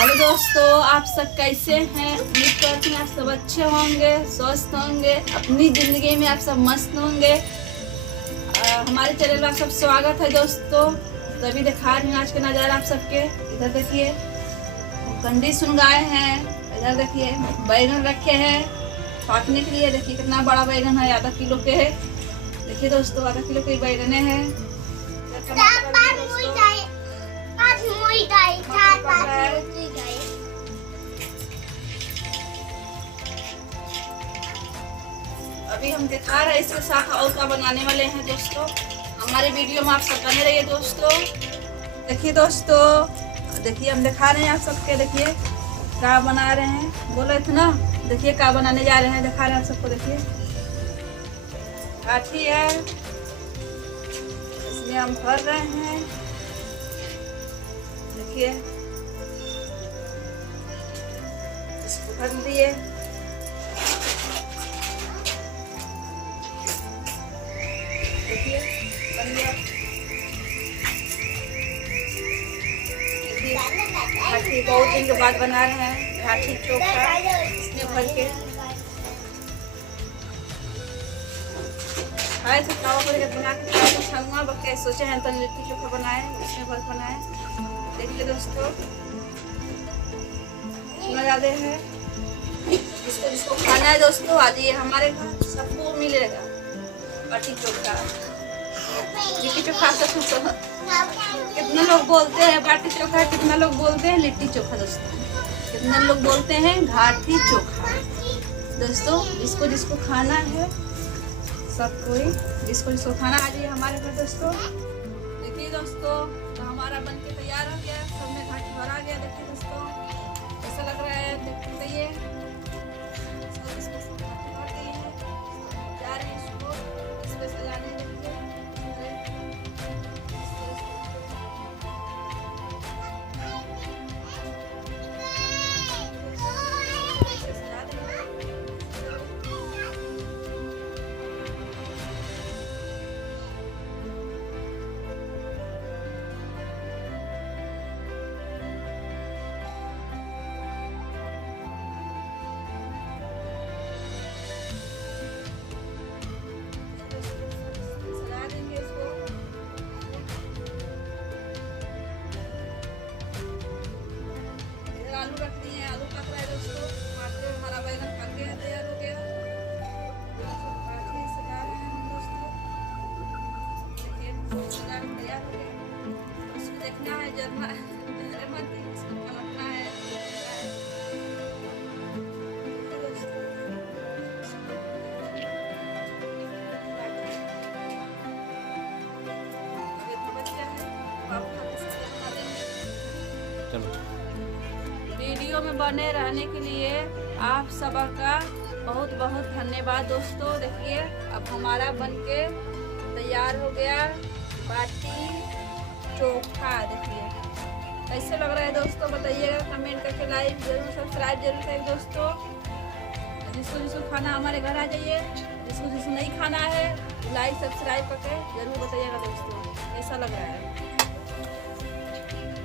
Hello दोस्तों, आप सब कैसे हैं? उम्मीद करती हूँ आप सब अच्छे होंगे, स्वस्थ होंगे, अपनी ज़िंदगी में आप सब मस्त होंगे। हमारे चैनल में आप सब स्वागत है दोस्तों। तभी दिखा रही हूँ आज के नज़ारा आप सबके। इधर देखिए कंडी सुनगाए हैं, इधर देखिए बैगन रखे हैं काटने के लिए। देखिए कितना बड़ा बैगन है, आधा किलो के है। देखिए दोस्तों आधा किलो के बैगने हैं। अभी हम दिखा रहे हैं इसके साथ और क्या बनाने वाले हैं दोस्तों। हमारे वीडियो में आप सब बने रहिए दोस्तों। देखिए दोस्तों, देखिए हम दिखा रहे हैं आप सबके। देखिए क्या बना रहे हैं, बोलो इतना। देखिए क्या बनाने जा रहे हैं, दिखा रहे हैं आप सबको। देखिए काठी है, इसमें हम भर रहे हैं। देखिए इसको भर दिए। देखिए बन गया। घाटी बहुत दिन के बाद बना रहे हैं, घाटी चोखा इसमें भर के खाए थे। तावा पर बना के खाए तो छनुआ बके सोचे हैं तो लिट्टी चोखा बनाए, उसमें भर बनाए। देखिए दोस्तों इतना ज़्यादा है। जिसको जिसको खाना है दोस्तों आ जाइए हमारे घर, सबको मिलेगा बाटी चोखा लिट्टी चोखा। सब कितना लोग बोलते हैं बाटी चोखा, कितना लोग बोलते हैं लिट्टी चोखा दोस्तों, कितना लोग बोलते हैं घाटी चोखा। दोस्तों जिसको जिसको खाना है, सब कोई जिसको जिसको खाना आ जाइए हमारे घर दोस्तों। देखिए दोस्तों तो हमारा बन के तैयार हो गया, सब में घाटी भरा गया। देखिए दोस्तों कैसा लग रहा है, देखते रहिए। जा रहे हैं इसको इसमें सजाने। आलू रख दिए, आलू पक रहा है दोस्तों। टमाटर हरा बैगन पक गया, तैयार हो गया। सजा रहे हैं हम दोस्तों। देखिए सजा तैयार हो गया। इसको देखना है, जरना मत इसको पलटना है। वीडियो में बने रहने के लिए आप सबका बहुत बहुत धन्यवाद दोस्तों। देखिए अब हमारा बनके तैयार हो गया बाटी चोखा। देखिए कैसे लग रहा है दोस्तों, बताइएगा कमेंट करके। लाइक जरूर, सब्सक्राइब जरूर करें दोस्तों। जिसको जिसको खाना हमारे घर आ जाइए, जिसको जिसको नहीं खाना है लाइक सब्सक्राइब करके जरूर बताइएगा दोस्तों कैसा लग रहा है।